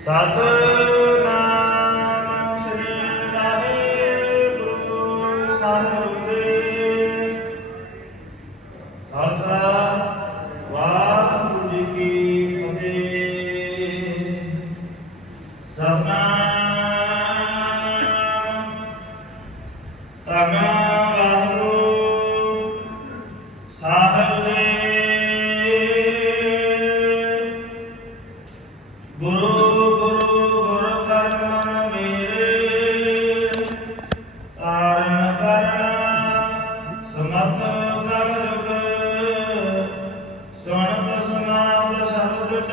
ਸਤਨਾਮ ਸ੍ਰੀ ਵਾਹਿਗੁਰੂ ਸਾਹਿਬ ਜੀ ਖਾਲਸਾ ਵਾਹਿਗੁਰੂ ਜੀ ਕੀ ਫਤਿਹ ਸਤਨਾਮ ਤਨਾ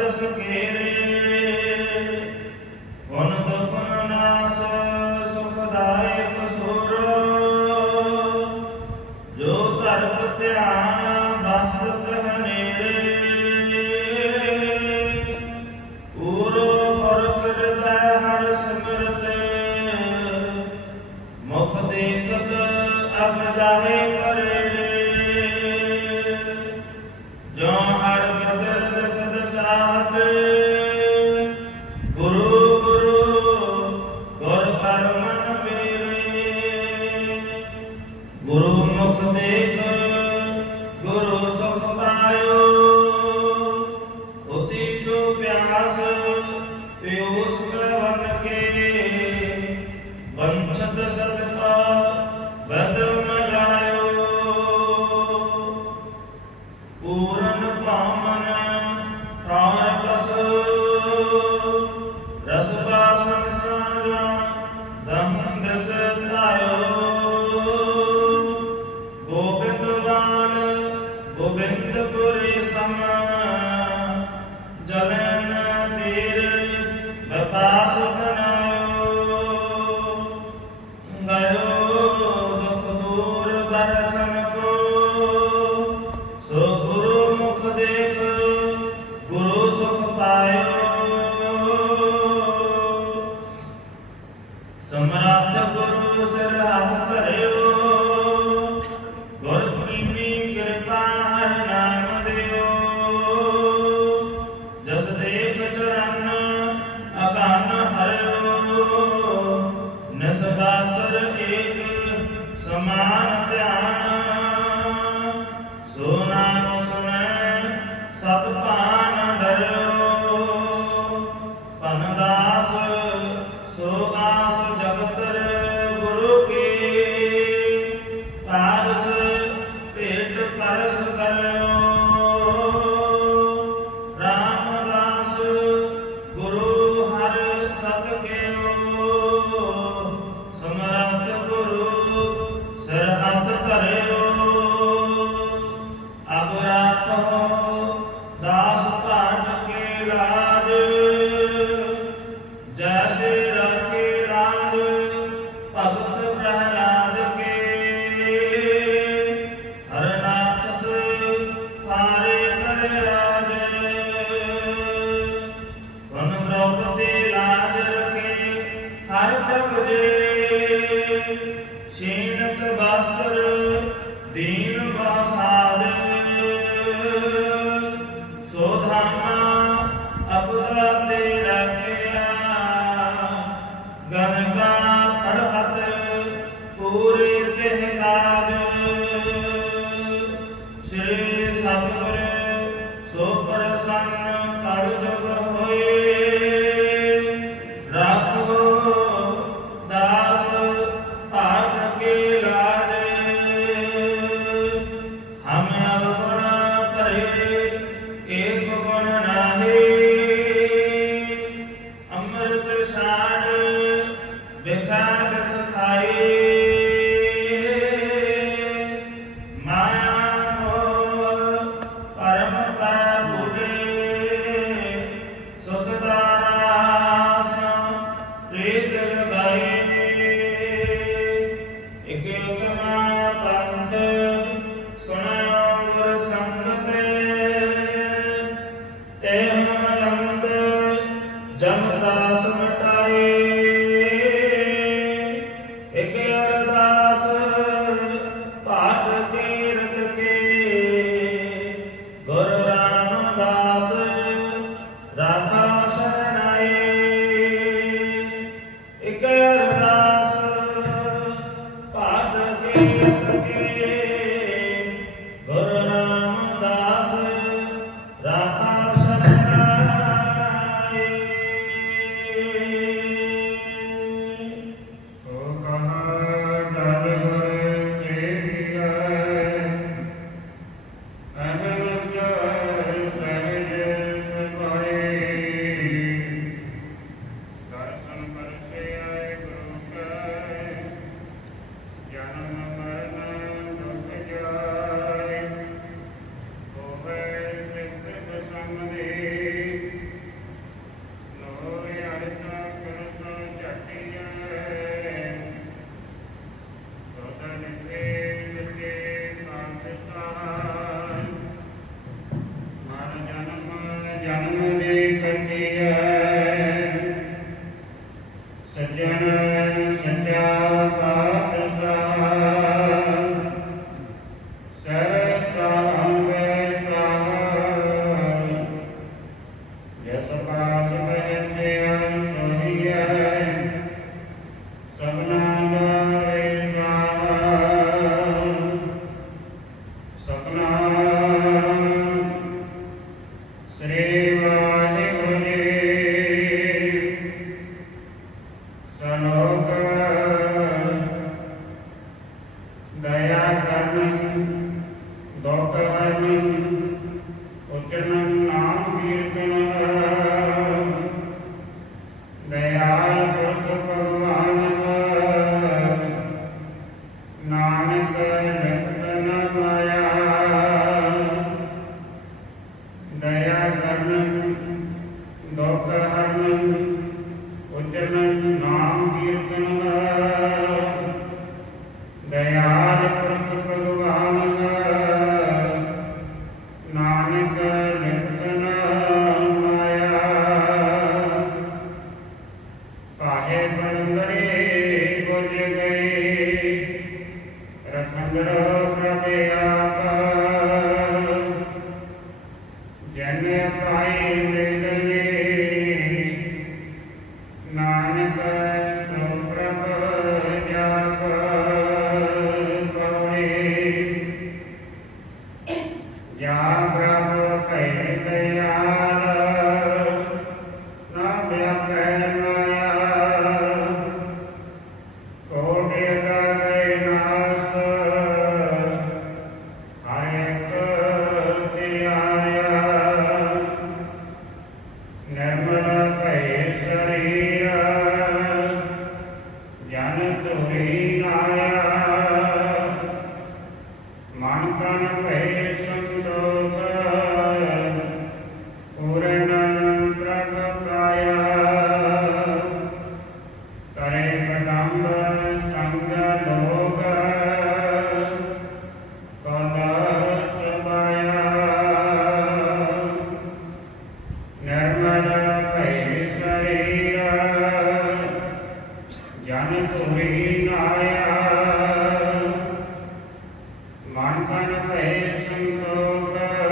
ਜਸ ਕੇਰੇ ਹੁਨ ਦੁਖ ਨਾਸ ਸੁਖਦਾਇਕ ਸੁਰ ਜੋ ਧਰਤ ਧਿਆਨ ਬਸਤ ਹਨੇਰੇ ਪੂਰੋ ਪਰਖ ਹਿਰਦੈ ਹਰ ਸਿਮਰਤ ਮੁਖ ਦੇਖਤ ਅਗ ਜਾਹੇ ਕਰੇ ਬੰਛਤ ਸਦਕਾ ਬਦ ਪੂਰਨ ਭਾਮਨ ਤਾਰ ਬਸ ਰਸ ਦਮ ਦਸ ਧਾਇਓ ਗੋਬਿੰਦਵਾਨ ਗੋਬਿੰਦਪੁਰੀ ਸਮ ਸਮਰੱਥ ਗੁਰੂ ਸਰਹੱਥ ਧਰਿਓ। Bekan ਦੁਖ ਹਰਨ ਉਚਰਨ ਨਾਮ ജന്മപ്രായേണ ਮਨ ਭੈ ਸੰਤੋਖ।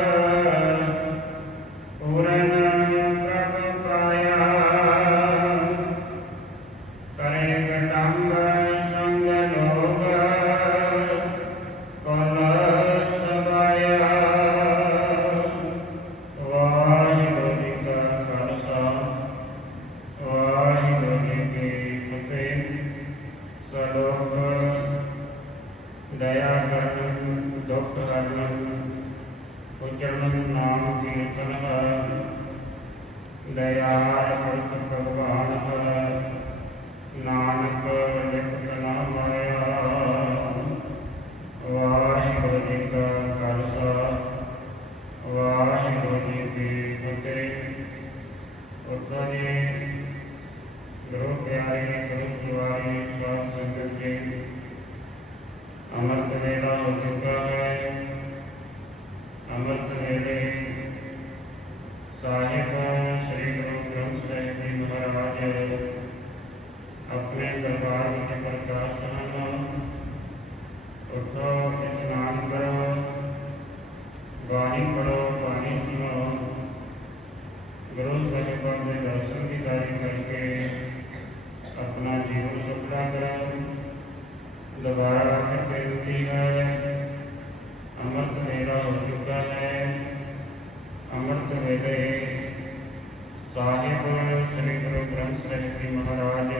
ਸਾਹਿਬ ਸ੍ਰੀ ਗੁਰੂ ਗ੍ਰੰਥ ਸਾਹਿਬ ਜੀ ਮਹਾਰਾਜ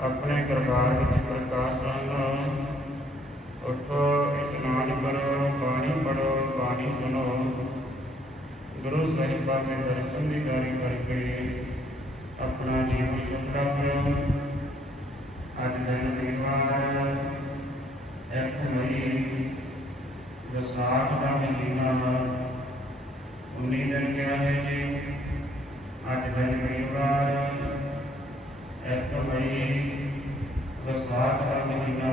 ਆਪਣੇ ਦਰਬਾਰ ਵਿੱਚ ਪ੍ਰਕਾਸ਼ ਹਨ ਉਠੋ ਇਸ਼ਨਾਨ ਕਰੋ, ਬਾਣੀ ਪੜੋ ਬਾਣੀ ਸੁਣੋ। ਗੁਰੂ ਸਾਹਿਬਾਨ ਦੇ ਦਰਸ਼ਨ ਦੀਦਾਰੀ ਕਰਕੇ ਆਪਣਾ ਜੀਵਨ ਸੁਖੜਾ ਕਰੋ ਅੱਜ ਦਿਨ ਵੀਰਵਾਰ ਇੱਕ ਮਈ ਵਿਸਾਖ ਦਾ ਮਹੀਨਾ 19 ਦਿਨ ਗਿਆ ਹੈ ਜੀ। ਅੱਜ ਦਿਨ ਵੀਰਵਾਰ ਇੱਕ ਮਈ ਵਿਸਾਖ ਦਾ ਮਹੀਨਾ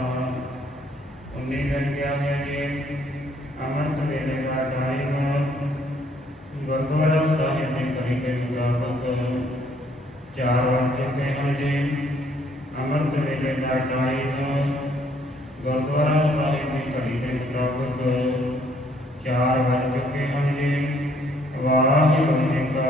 19 ਦਿਨ ਗਿਆ ਹੈ ਜੀ ਅੰਮ੍ਰਿਤ ਵੇਲੇ ਦਾ ਟਾਈਮ ਗੁਰਦੁਆਰਾ ਸਾਹਿਬ ਦੇ ਕਰੀ ਦੇ ਮੁਤਾਬਕ ਚਾਰ ਵੱਜ ਚੁੱਕੇ ਹਨ ਜੀ ਅੰਮ੍ਰਿਤ ਵੇਲੇ ਦਾ ਟਾਈਮ ਗੁਰਦੁਆਰਾ ਸਾਹਿਬ ਦੀ ਘੜੀ ਦੇ ਮੁਤਾਬਕ ਚਾਰ ਵੱਜ ਚੁੱਕੇ ਹਨ ਜੀ ਵਾਹਿਗੁਰੂ ਜੀ ਕਾ